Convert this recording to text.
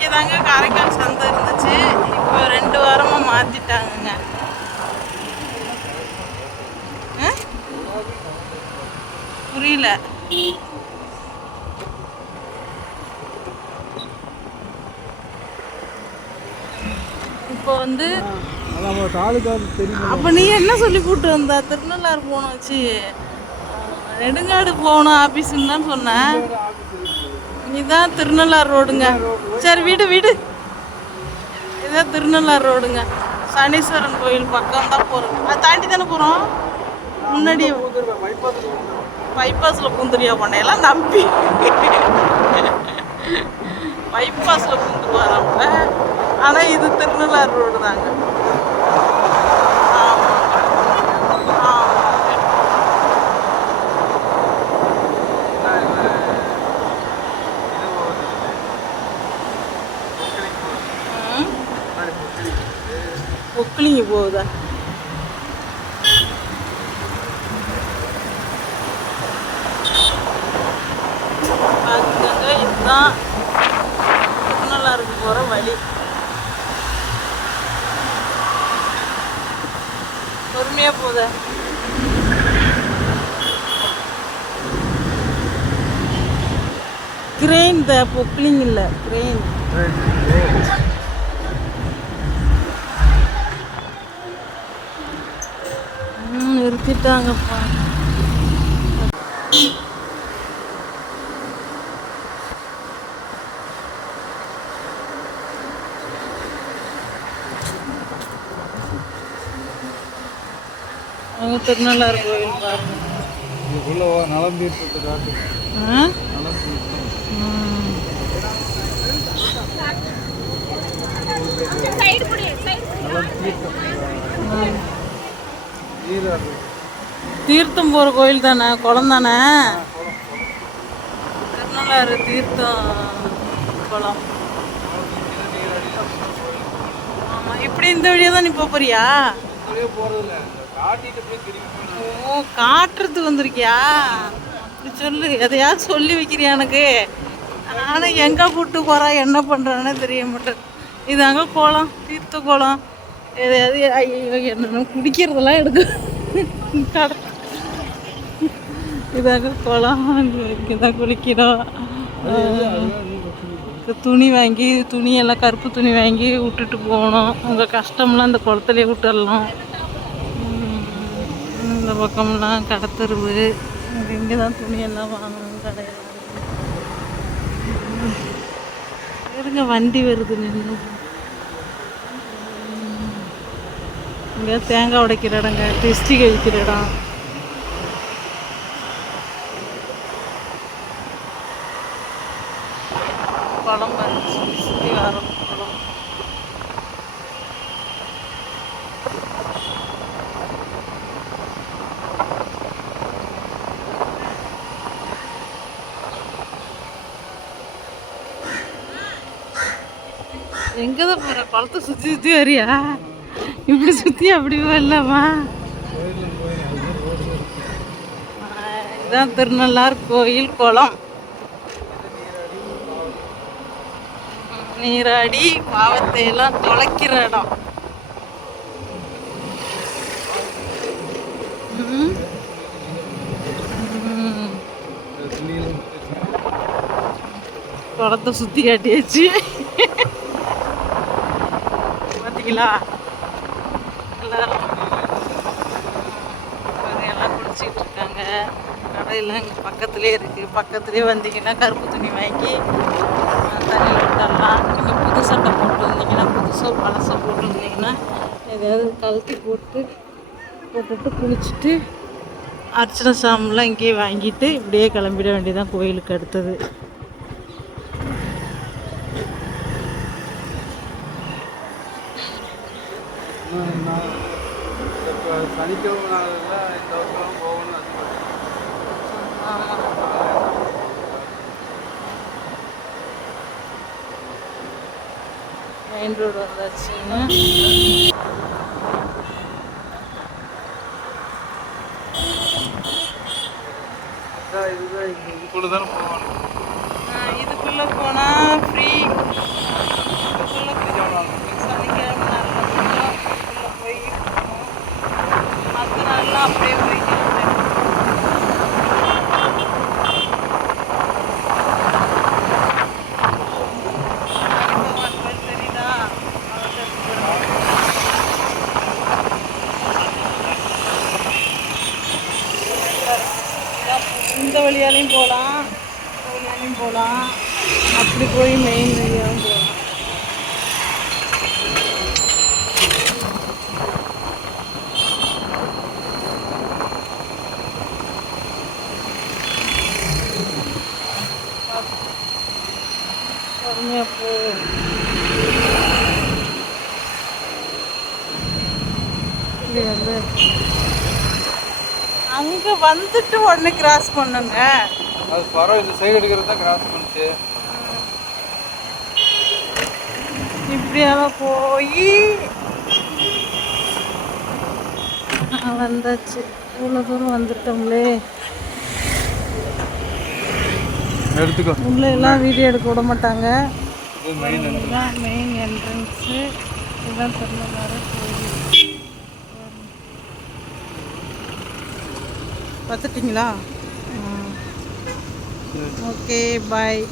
இங்கே தாங்க காரைக்கால் சந்தை இருந்துச்சு. இப்போ 2 வாரமாக மாற்றிட்டாங்கங்க. புரியல. இப்போ வந்து அப்போ நீ என்ன சொல்லி கூப்பிட்டு வந்தா? திருநள்ளாறு போகணும் வச்சு நெடுங்காடு போகணும் ஆஃபீஸுன்னு தான் சொன்னேன். இதுதான் திருநள்ளாறு ரோடுங்க. சரி வீடு வீடு இதுதான் திருநள்ளாறு ரோடுங்க. சனீஸ்வரன் கோயில் பக்கம் தான் போகிறோம். அதை தாண்டி தானே போகிறோம். முன்னாடி பைபாஸில் பூந்துரியா பண்ணையெல்லாம் நம்பி பைபாஸில் பூந்துருவார் அவங்க. ஆனால் இது திருநள்ளாறு ரோடு தாங்க. பொக்கிலிங்க போகுதா? பார்த்துக்கோங்க, இதுதான் திருநள்ளாறுக்கு போகிற வழி. பொறுமையாக போகுதா? கிரெயின் த பொக்கிலிங் இல்லை, கிரெயின். நிறுத்திட்டாங்கப்பா. அவங்க திருநள்ளாறு கோயில் பாருங்க. நலம் தீர்த்தத்தை காட்டு. தீர்த்தம் போகிற கோயில் தானே, குளம் தானே. திருநள்ளாறு தீர்த்தம் குளம். ஆமாம், இப்படி இந்த வழியாக தான் நீ போறியா? ஓ, காட்டுறதுக்கு வந்திருக்கியா? அப்படி சொல்லு, எதையாவது சொல்லி வைக்கிறியா எனக்கு? ஆனால் எங்கே கூப்பிட்டு போகிறா, என்ன பண்ணுறான்னு தெரிய மாட்டேன். இது அங்கே குளம், தீர்த்த குளம். எதையாவது என்ன குடிக்கிறதெல்லாம் எடுக்க கடை. இதாக குளம், இங்கே தான் குளிக்கிறோம். துணி வாங்கி, துணியெல்லாம் கருப்பு துணி வாங்கி விட்டுட்டு போகணும். உங்கள் கஷ்டம்லாம் இந்த குளத்துலேயே விட்டுடலாம். இந்த பக்கம்லாம் கடத்தருவு. இங்கே தான் துணியெல்லாம் வாங்கணும் கடையில். இருங்க, வண்டி வருது நின்று. இங்கே தேங்காய் உடைக்கிற இடங்க, டிஸ்டி கழிக்கிற இடம். குளம் பாருங்க, சுற்றி வரும் குளம். எங்கே தான் போகிற? குளத்தை சுற்றி சுற்றி வரியா? இப்படி சுற்றி அப்படி வரலாமா? இதுதான் திருநள்ளாறு கோயில் குளம். நீராடி பாவத்தை எல்லாம் தொலைக்கிற இடம். குளத்தை சுற்றி காட்டியாச்சு. பார்த்தீங்களா? எல்லாரும் எல்லாம் குடிச்சிட்டு இருக்காங்க. கடையெல்லாம் இங்கே பக்கத்துலேயே இருக்குது. பக்கத்துலேயே வந்தீங்கன்னா கருப்பு துணி வாங்கி தண்ணியில் விட்டுடலாம். நீங்கள் புது சட்டை போட்டு வந்தீங்கன்னா, புதுசாக பழசை போட்டு வந்தீங்கன்னா எதாவது கழட்டி போட்டுட்டு குளிச்சுட்டு அர்ச்சனை சாமெலாம் இங்கேயே வாங்கிட்டு இப்படியே கிளம்பிட வேண்டியதான் கோயிலுக்கு அடுத்தது. மெயின் ரோடு வந்தாச்சுங்க. இதுக்குள்ளே போனால் ஃப்ரீ. மெயின் வழியாக போகலாம். பொறுமையாக போ. இப்படி வந்து அங்கே வந்துட்டு உடனே கிராஸ் பண்ணுங்க. அது பரவாயில்ல, இந்த சைடு எடுக்கிறது தான் கிராஸ் பண்ணிச்சு. இப்படியெல்லாம் போய் வந்தாச்சு. இவ்வளோ தூரம் வந்துட்டோம்லே. எடுத்துக்கோ. உள்ளே எல்லாம் வீடியோ எடுக்க விட மாட்டாங்க. இதுதான் மெயின் என்ட்ரன்ஸு. இதுதான் திருநள்ளாறு கோயில். பார்த்துட்டிங்களா? ஓகே, பாய்.